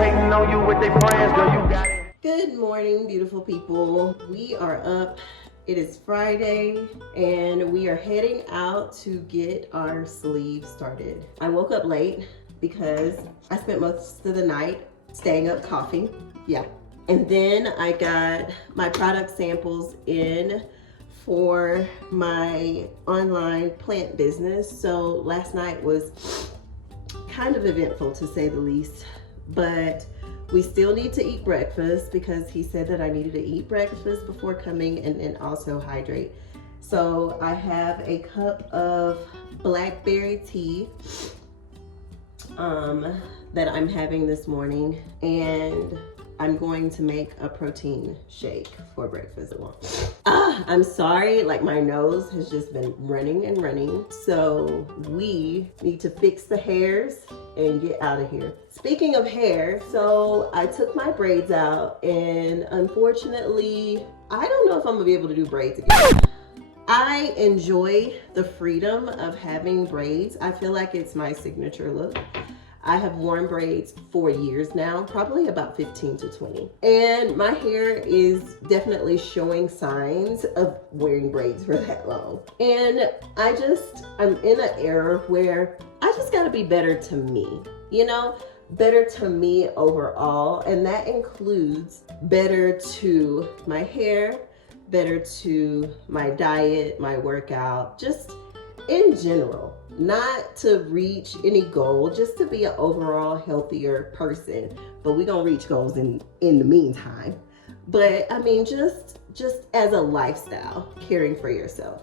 hating on you with their friends, girl, you got it. Good morning, beautiful people. We are up. It is Friday and we are heading out to get our sleeve started. I woke up late because I spent most of the night staying up coughing. Yeah. And then I got my product samples in for my online plant business. So last night was kind of eventful to say the least, but we still need to eat breakfast because he said that I needed to eat breakfast before coming and then also hydrate. So I have a cup of blackberry tea that I'm having this morning, and I'm going to make a protein shake for breakfast. I'm sorry, like my nose has just been running and running. So we need to fix the hairs and get out of here. Speaking of hair, so I took my braids out and unfortunately, I don't know if I'm gonna be able to do braids again. I enjoy the freedom of having braids. I feel like it's my signature look. I have worn braids for years now, probably about 15 to 20. And my hair is definitely showing signs of wearing braids for that long. And I'm in an era where I just gotta be better to me, you know? Better to me overall. And that includes better to my hair, better to my diet, my workout, just in general. Not to reach any goal, just to be an overall healthier person. But we're gonna reach goals in the meantime. But I mean, just as a lifestyle, caring for yourself.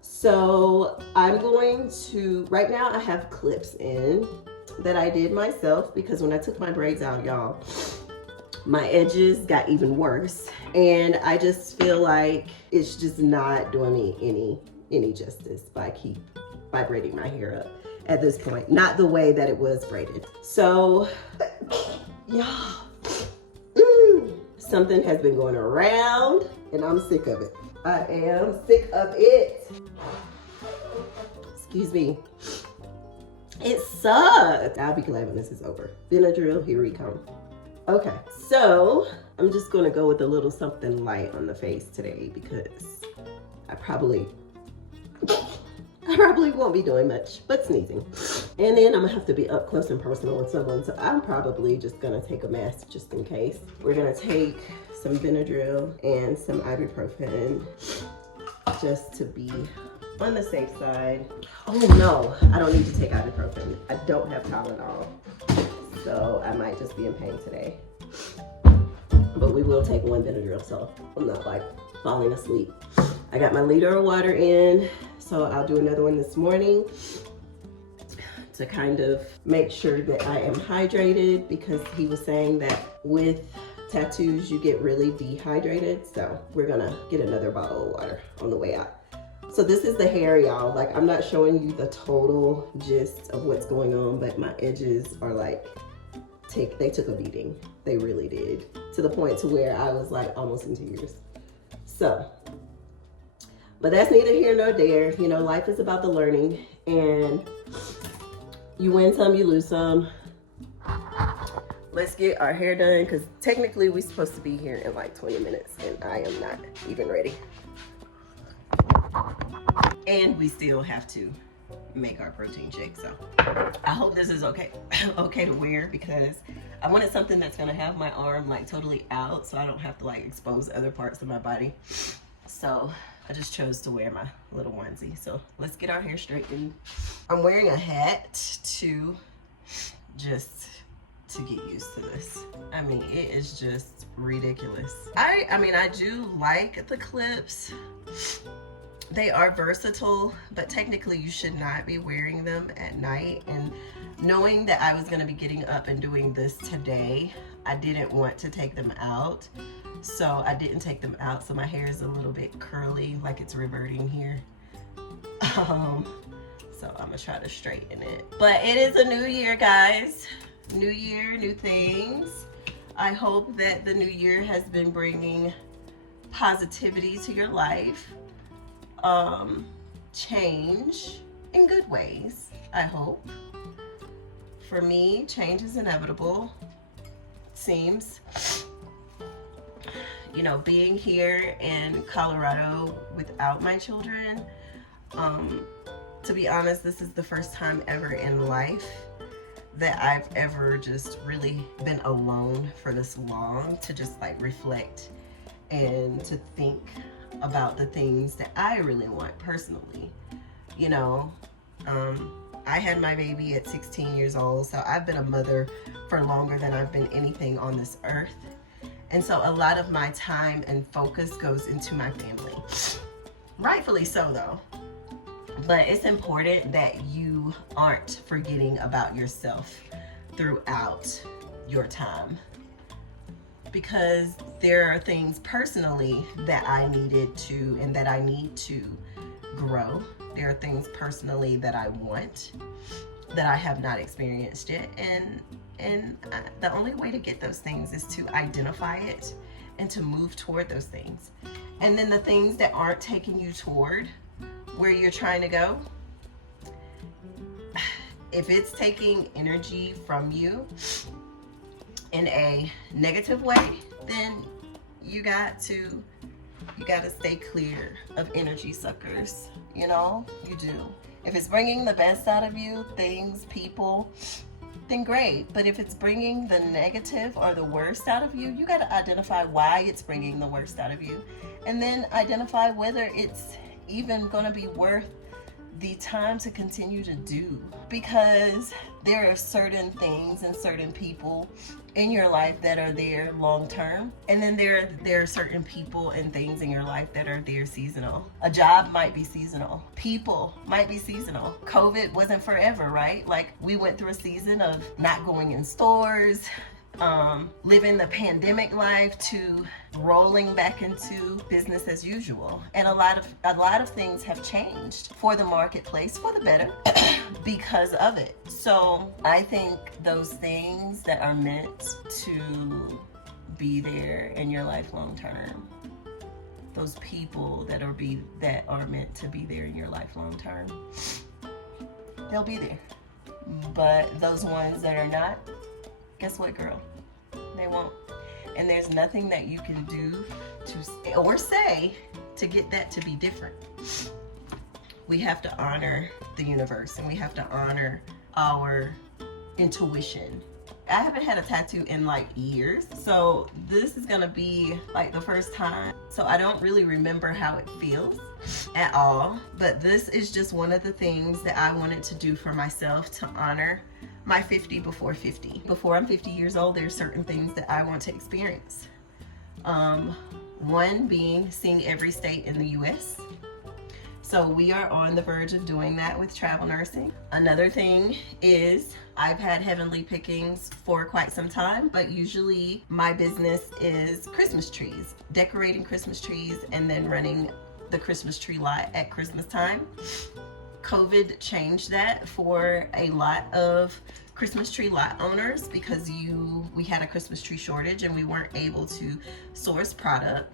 So I'm going to, right now I have clips in that I did myself because when I took my braids out, y'all, my edges got even worse. And I just feel like it's just not doing me any justice by braiding my hair up at this point. Not the way that it was braided. So, y'all, something has been going around and I'm sick of it. I am sick of it. Excuse me. It sucks. I'll be glad when this is over. Benadryl, here we come. Okay, so I'm just gonna go with a little something light on the face today because I probably won't be doing much but sneezing. And then I'm gonna have to be up close and personal with someone, so I'm probably just gonna take a mask just in case. We're gonna take some Benadryl and some ibuprofen just to be on the safe side. Oh no, I don't need to take ibuprofen. I don't have Tylenol, so I might just be in pain today. But we will take one Benadryl so I'm not like falling asleep. I got my liter of water in, so I'll do another one this morning to kind of make sure that I am hydrated because he was saying that with tattoos you get really dehydrated. So we're gonna get another bottle of water on the way out. So this is the hair, y'all. Like, I'm not showing you the total gist of what's going on, but my edges are like, they took a beating. They really did. To the point to where I was like almost in tears. So, but that's neither here nor there. You know, life is about the learning, and you win some, you lose some. Let's get our hair done because technically we're supposed to be here in like 20 minutes and I am not even ready. And we still have to make our protein shake. So I hope this is okay to wear because I wanted something that's gonna have my arm like totally out so I don't have to like expose other parts of my body. So I just chose to wear my little onesie. So let's get our hair straightened. I'm wearing a hat too, just to get used to this. I mean, it is just ridiculous. I mean, I do like the clips. They are versatile, but technically you should not be wearing them at night. And knowing that I was gonna be getting up and doing this today, I didn't want to take them out. So I didn't take them out. So my hair is a little bit curly, like it's reverting here. So I'm gonna try to straighten it. But it is a new year, guys. New year, new things. I hope that the new year has been bringing positivity to your life. Change in good ways, I hope. For me, change is inevitable. seems. You know, being here in Colorado without my children, to be honest, this is the first time ever in life that I've ever just really been alone for this long, to just like reflect and to think about the things that I really want personally. You know, I had my baby at 16 years old, so I've been a mother for longer than I've been anything on this earth. And so a lot of my time and focus goes into my family. Rightfully so, though. But it's important that you aren't forgetting about yourself throughout your time. Because there are things personally that I needed to, and that I need to grow. There are things personally that I want that I have not experienced yet. And the only way to get those things is to identify it and to move toward those things. And then the things that aren't taking you toward where you're trying to go, if it's taking energy from you in a negative way, then you got to stay clear of energy suckers. You know, you do. If it's bringing the best out of you, things, people, then great. But if it's bringing the negative or the worst out of you, you got to identify why it's bringing the worst out of you, and then identify whether it's even going to be worth the time to continue to do. Because there are certain things and certain people in your life that are there long term, and then there are certain people and things in your life that are there seasonal. A job might be seasonal, people might be seasonal. COVID wasn't forever, right? Like, we went through a season of not going in stores, living the pandemic life, to rolling back into business as usual. And a lot of things have changed for the marketplace for the better because of it. So I think those things that are meant to be there in your life long term, those people that are meant to be there in your life long term, they'll be there. But those ones that are not, guess what, girl? They won't. And there's nothing that you can do to or say to get that to be different. We have to honor the universe, and we have to honor our intuition. I haven't had a tattoo in like years, so this is gonna be like the first time. So I don't really remember how it feels at all, but this is just one of the things that I wanted to do for myself to honor my 50 before 50. Before I'm 50 years old, there's certain things that I want to experience. One being seeing every state in the US. So we are on the verge of doing that with travel nursing. Another thing is, I've had heavenly pickings for quite some time, but usually my business is Christmas trees, decorating Christmas trees, and then running the Christmas tree lot at Christmas time. COVID changed that for a lot of Christmas tree lot owners because we had a Christmas tree shortage and we weren't able to source product.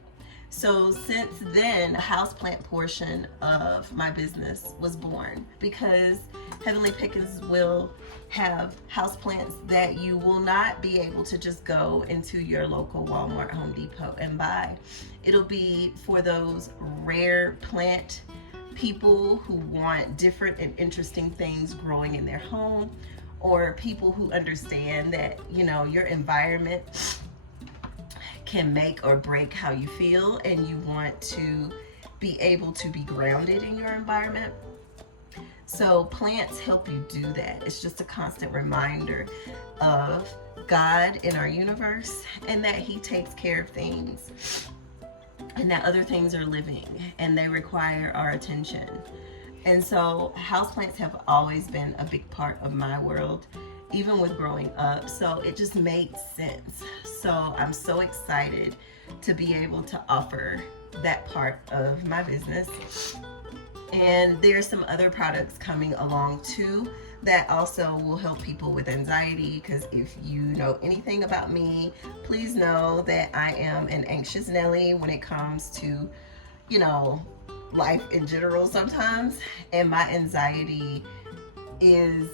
So since then, a houseplant portion of my business was born, because Heavenly Pickings will have houseplants that you will not be able to just go into your local Walmart, Home Depot and buy. It'll be for those rare plant people who want different and interesting things growing in their home, or people who understand that, you know, your environment can make or break how you feel, and you want to be able to be grounded in your environment. So plants help you do that. It's just a constant reminder of God in our universe, and that He takes care of things, and that other things are living and they require our attention. And so houseplants have always been a big part of my world, even with growing up. So it just made sense. So I'm so excited to be able to offer that part of my business. And there's some other products coming along too that also will help people with anxiety, because if you know anything about me, please know that I am an anxious Nelly when it comes to, you know, life in general sometimes. And my anxiety is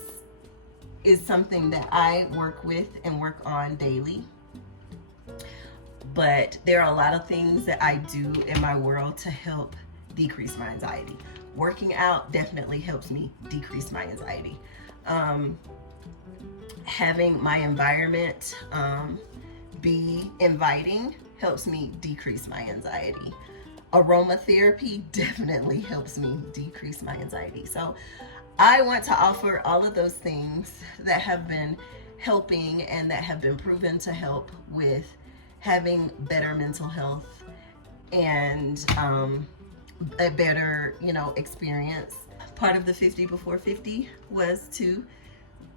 something that I work with and work on daily. but there are a lot of things that I do in my world to help decrease my anxiety. Working out definitely helps me decrease my anxiety. Having my environment be inviting helps me decrease my anxiety. Aromatherapy definitely helps me decrease my anxiety. So I want to offer all of those things that have been helping and that have been proven to help with having better mental health and a better, experience. Part of the 50 before 50 was to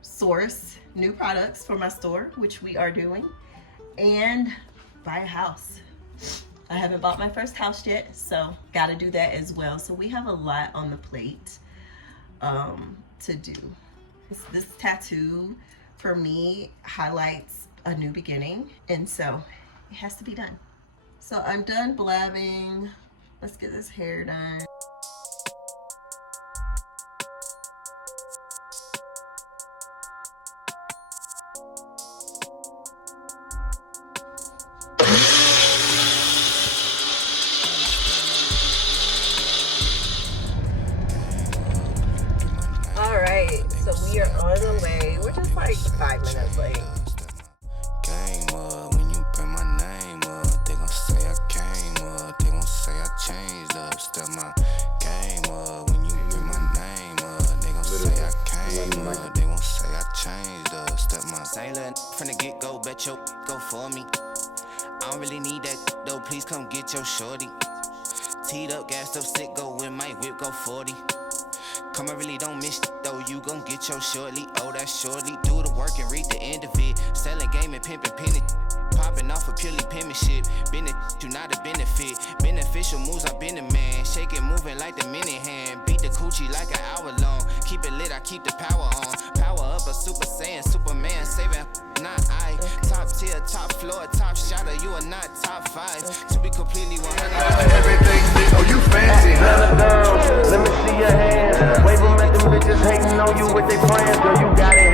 source new products for my store, which we are doing, and buy a house. I haven't bought my first house yet, so got to do that as well. So we have a lot on the plate to do. This tattoo for me highlights a new beginning, and so it has to be done. So I'm done blabbing. Let's get this hair done. All right, so we are on the way. We're just like 5 minutes late. When you bring my name up, they gon' say I came up. They gon' say I changed up. Step my game up. When you bring my name up, they gon' say I came up. They gon' say I changed up. Step my same little from the get go. Bet your go for me. I don't really need that though. Please come get your shorty. Teed up, gassed up, sick. Go with my whip. Go 40. Come, I really don't miss though, you gon' get your shortly. Oh, that's shortly. Do the work and read the end of it. Selling game and pimping penny. Popping off of purely penmanship. Been a do not a benefit. Beneficial moves, I've been a man. Shake it, moving like the minute hand. Beat the coochie like an hour long. Keep it lit, I keep the power on. Power up a super saiyan, Superman saving. Not I. Top tier, top floor, top shotter. You are not top 5. To be completely 100. Everything, oh, you fancy, huh? Let me see your hands. Wave them at them bitches hating on you with their friends. Girl, you got it.